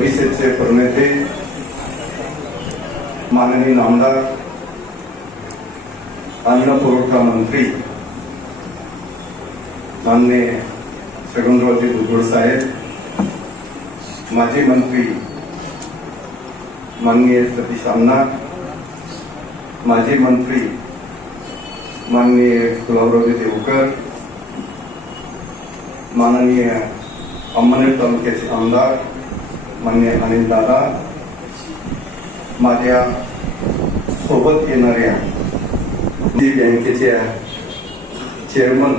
परिषदेचे प्रणेते माननीय नामदार अन्न पुरवठा मंत्री माननीय छगनरावजी भुजबळ साहेब, माजी मंत्री माननीय सतीश अण्णा, माजी मंत्री माननीय गुलाबरावजी देवकर, माननीय अंमनेर तालुक्याचे आमदार माननीय अनिल दादा, माझ्या सोबत येणाऱ्या बँकेच्या चेअरमन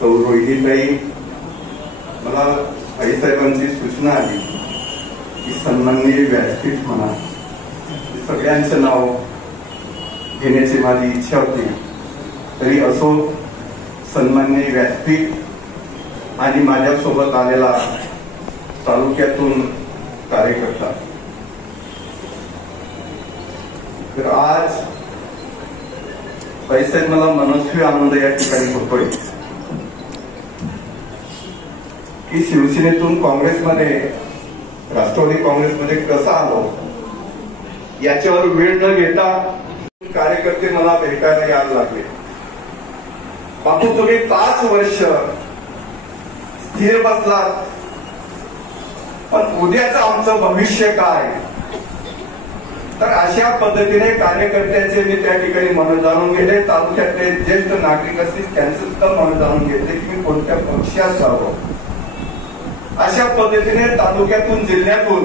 सौ रोहिणीताई, मला आईसाहेबांची सूचना आली की सन्माननीय व्यासपीठ म्हणा, सगळ्यांचं नाव घेण्याची माझी इच्छा होती, तरी असो सन्माननीय व्यासपीठ आणि माझ्यासोबत आलेला तालुक्यातून कार्यकर्ता, तर आज पैसे मला मनस्वी आनंद या ठिकाणी होतोय की शिवसेनेतून काँग्रेसमध्ये, राष्ट्रवादी काँग्रेसमध्ये कसा आलो याच्यावर वेळ न घेता कार्यकर्ते मला भेटायला यायला लागले. बापू, तुम्ही 5 वर्ष स्थिर बसलात, पण उद्याचं आमचं भविष्य काय? तर अशा पद्धतीने कार्यकर्त्यांचे मी त्या ठिकाणी मन जाणून घेतले. तालुक्यातले ज्येष्ठ नागरिक असतील त्यांचे सुद्धा मन जाणून घेतले की मी कोणत्या पक्षात जावं. अशा पद्धतीने तालुक्यातून, जिल्ह्यातून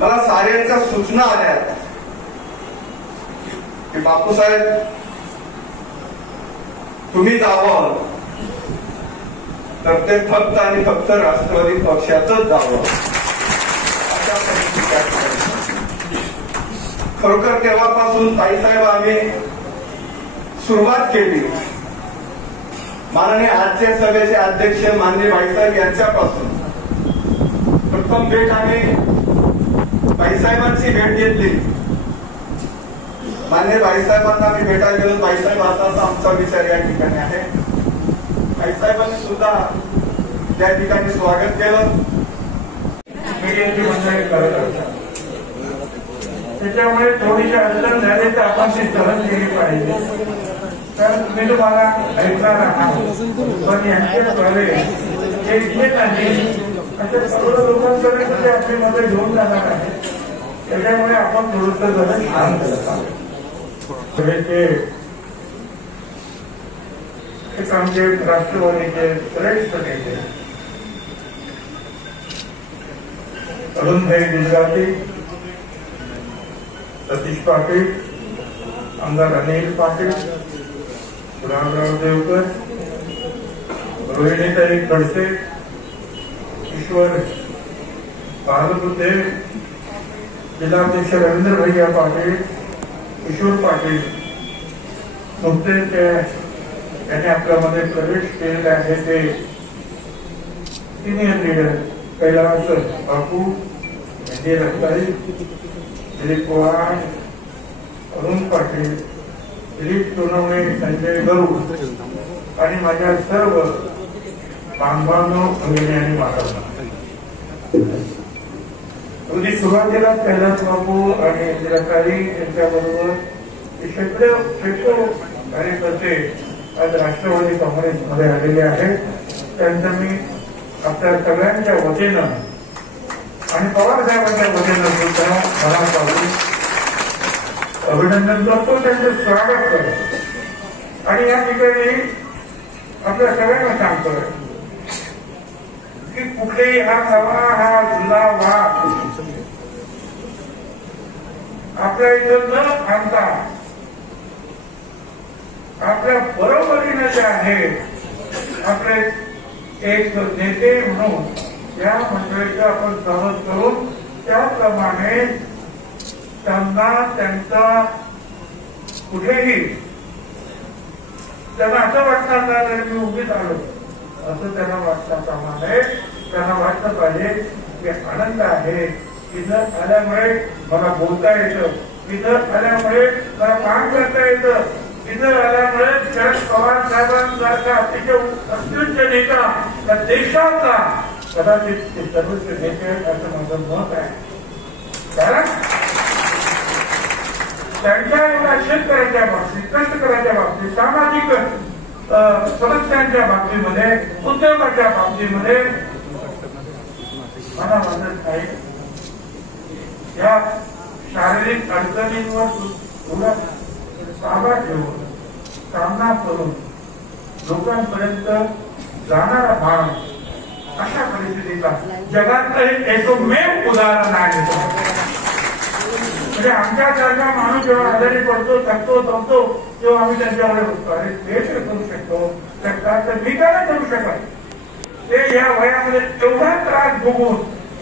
मला साऱ्यांच्या सूचना आल्या की बापूसाहेब तुम्ही जावं, तर ते फक्त आणि फक्त राष्ट्रवादी पक्षातच जावं. अशा परिस्थिती खरोखर तेव्हापासून ताईसाहेब आम्ही सुरुवात केली. माननीय आजच्या सभेचे अध्यक्ष माननीय भाईसाहेब यांच्यापासून प्रथम भेट आम्ही भाईसाहेबांची भेट घेतली. मान्य भाईसाहेबांना मी भेटायला गेलो. भाईसाहेब असा आमचा विचार या ठिकाणी आहे. भाईसाहेबांनी सुद्धा त्या ठिकाणी स्वागत केलं. मीडियाची मंडळी करत असतात, त्याच्यामुळे थोडीशी अडचण झाली तर आपण ती सहन केली पाहिजे. तर मी तुम्हाला ऐकणार आहात, पण यांच्याद्वारे हे घेत नाही अशा सर्व लोकांकडे ते आपली मध्ये घेऊन जाणार आहे. त्याच्यामुळे आपण थोडंसं जरा शांत करतो. एक आमचे राष्ट्रवादीचे श्रेष्ठ नेते अरुणभाई गुजराती, सतीश पाटील, आमदार अनिल पाटील, गुलाबराव देवकर, रोहिणीताई खडसे, ईश्वर बालबुद्धे, जिल्हाध्यक्ष रवींद्र भैया पाटील, किशोर पाटील, नुकतेच त्यांनी आपल्यामध्ये प्रवेश केलेले आहे ते सिनियर लीडर कैलास बापू, विजय रत्नागिरी, दिलीप पवार, अरुण पाटील, दिलीप सोनवणे, संजय गरू आणि माझ्या सर्व बांधवांनो, भगिनी आणि मातांनो, अगदी सुरुवातीला कैलास बापू आणि रत्नागिरी यांच्याबरोबर शेकडो कार्यकर्ते आज राष्ट्रवादी काँग्रेसमध्ये आलेले आहेत. त्यांचं मी आपल्या सगळ्यांच्या वतीनं आणि पवार साहेबांच्या वतीनं सुद्धा मनापासून अभिनंदन करतो, त्यांचं स्वागत करतो. आणि या ठिकाणी आपल्या सगळ्यांना सांगतोय की कुठलेही हा नवा, हा जुना वाद आपल्या इथं न आणता आपल्या बरोबरीने जे आहे, आपले एक नेते म्हणून या मंडळीचं आपण स्वागत करून त्याप्रमाणे त्यांना त्यांचा कुठेही त्यांना असं वाटणार नाही मी उभीच आलो असं त्यांना वाटता कामा नये. त्यांना वाटलं पाहिजे की आनंद आहे, इथं आल्यामुळे मला बोलता येतं, इथं आल्यामुळे मला काम करता येतं, इथं आल्यामुळे शरद पवार साहेबांसारखा अतिशय अत्युच्च नेता या देशाचा कदाचित ते सर्वोच्च नेते असं माझं मत आहे. कारण त्यांच्या एवढ्या शेतकऱ्याच्या बाबतीत, कष्टकऱ्याच्या बाबतीत, सामाजिक समस्यांच्या बाबतीमध्ये, उद्योगाच्या बाबतीमध्ये मला वाटत नाही या शारीरिक अडचणींवर थोडा ताबा ठेवून सामना करून लोकांपर्यंत जाणारा माणूस अशा परिस्थितीचा जगातलं एकमेव उदाहरण आहे. म्हणजे आमच्यासारखा माणूस जेव्हा आजारी पडतो, थकतो, दमतो, तेव्हा आम्ही त्यांच्याकडे बघतो, अरे ते तर करू शकतो, तर मी काय नाही करू शकत. ते या वयामध्ये एवढा त्रास भोगून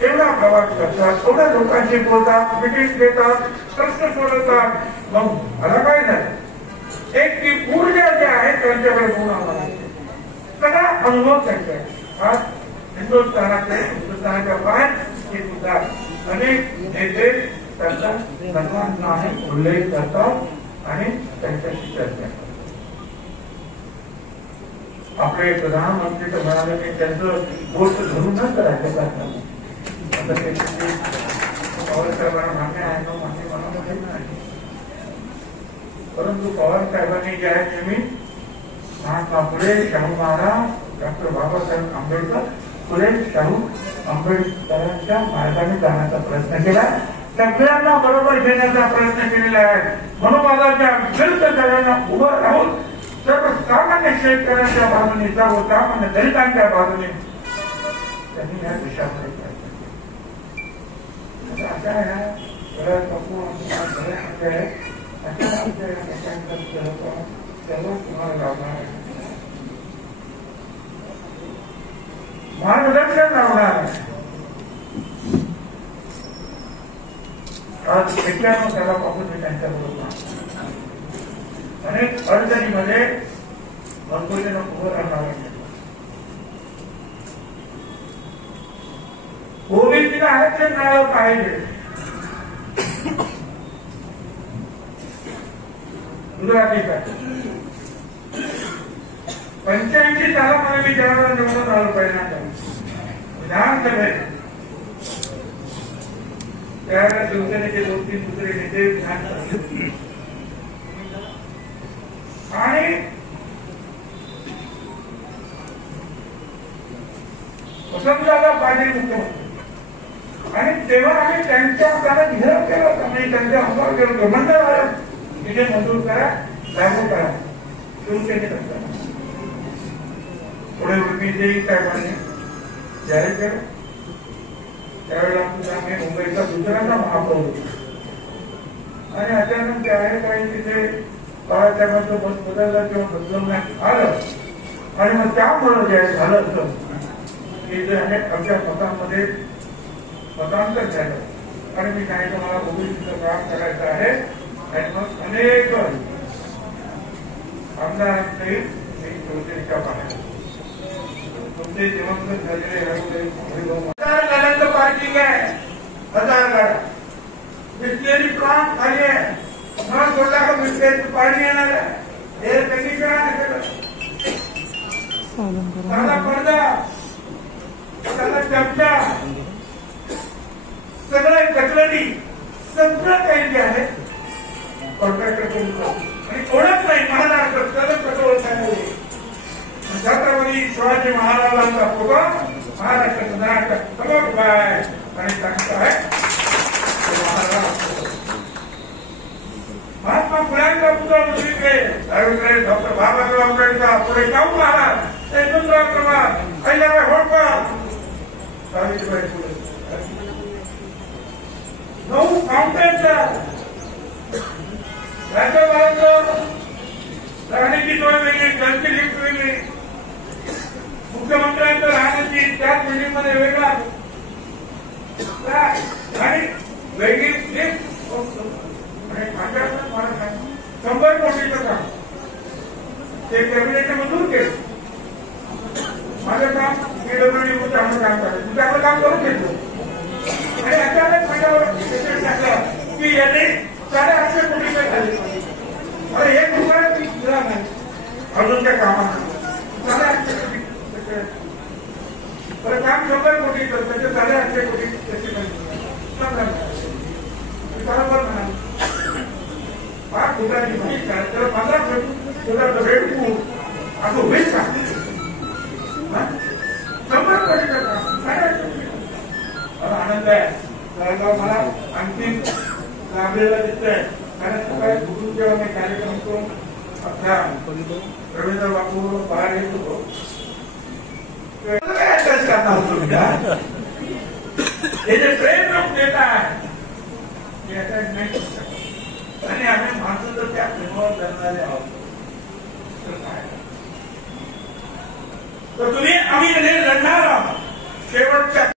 एवढा प्रवास करतात, एवढ्या लोकांशी बोलतात, मिटिंग घेतात, प्रश्न सोडवतात. मग मला काय नाही, एक ती ऊर्जा जी आहे त्यांच्याकडे बोलणार सगळा अनुभव त्यांचा आज हिंदुस्थानाच्या बाहेर हे सुद्धा अनेक नेते त्यांचा सर्वांना उल्लेख करतात आणि त्यांच्याशी चर्चा करतात. आपले प्रधानमंत्री तर म्हणाले की त्यांचं गोष्ट धरूनच करायचं करतात. पवार साहेबांना मान्य आहे का मान्य मला माहित नाही, परंतु पवार साहेबांनी जे आहे नेहमी महात्मा फुले, शाहू महाराज, डॉक्टर बाबासाहेब आंबेडकर, फुले शाहू आंबेडकरांच्या मार्गाने जाण्याचा प्रयत्न केला. सगळ्यांना बरोबर घेण्याचा प्रयत्न केलेला आहे. मनोवादाच्या विरुद्ध सगळ्यांना उभं राहून सर्वसामान्य शेतकऱ्यांच्या बाजूने, सर्वसामान्य दलितांच्या बाजूने त्यांनी या देशामध्ये प्रयत्न केला. अशा या सगळ्या तुम्हाला लावणार आहे, मार्गदर्शन लावणार आहे. आज 91 सालापासून मी त्यांच्याबरोबर अनेक अडचणीमध्ये मनकोजीनं उभं राहणार आहे. ओबीसीला आरक्षण मिळालं पाहिजे, 85 सालामध्ये मी जनावर निवडून आलो पहिल्यांदा विधानसभेत. त्यावेळेला शिवसेनेचे 2-3 दुसरे नेते विधानसभेत आणि वसंतदादा पाटील मुख्यमंत्री. आणि तेव्हा आम्ही त्यांच्या हाताने विरोध केला होता, म्हणजे त्यांच्या हातावर केलं होतं. मंडळ आलं तिथे मंजूर करा, लागू करा. शिवसेनेत असताना पुढे उर्मी साहेबांनी जाहीर केलं. त्यावेळेला आम्ही मुंबईचा दुसऱ्यांदा महापौर होतो आणि अचानक ते आहे काही तिथे बाळासाहेबांचं मत बदललं किंवा बदलवण्यात आलं. आणि मग त्यामुळं जे झालं असं की जे अनेक आमच्या मतांमध्ये मतांतर झालं आणि मी सांगितलं मला ओबीसीचं काम करायचं आहे. आणि मग अनेक आमदारांचे शिवसेनेच्या बाहेर तुमचे दिवंगत झालेले पार्किंग आहे, 1000 गाड्या बिस्लेरी प्लांट खाली आहे, न सोडला का बिस्लेरीचं पाणी येणार आहे, एअर कंडिशनर साधा पडदा, साधा चमचा, सगळं कटलरी, सगळं काही जे आहे कॉन्ट्रॅक्टर आणि कोणच नाही. महाराष्ट्र सगळं कसं ओळखायला छत्रपती शिवाजी महाराजांचा फोटो महाराष्ट्राचं नाटक समोर उभा आहे आणि सांगतो आहे महात्मा फुल्यांचा पुतळा उजवीकडे, डावीकडे डॉक्टर बाबासाहेब आंबेडकर, पुढे शाहू महाराज, यशवंतराव चव्हाण, अहिल्याबाई होळकर, सावित्रीबाई फुले. 9 फाउंटनच्या राज्यपालांचं राहण्याची सोय वेगळी, जलची लिफ्ट वेगळी, मुख्यमंत्र्यांचं राहण्याची त्याच बिल्डिंग मध्ये वेगळा आणि वेगळी लिफ्ट. आणि मला 100 कोटीचं काम ते कॅबिनेटने मंजूर केलं. माझं काम पीडब्ल्यूडी काम करायचं, तुझ्याकडे काम करून घेतो. आणि अचानक माझ्यावर टाकलं की याने 850 कोटी झाले. अरे 1 रुपया दिला नाही अजून त्या कामाला. तर काम 100 कोटी करतं त्याचे 850 कोटी त्याची बरोबर म्हणा 5 फुटाची भाई काय तर 15 फुटाचं भेटू असं होईल का 100 कोटीचं काम आनंद आहे जळगाव मला आणखी लाभलेला दिसतंय कारण सकाळी कुठून जेव्हा मी कार्यक्रम करून आपल्या रवींद्र बापू बाहेर येत होतो हे जे ट्रेन लोक देत आहे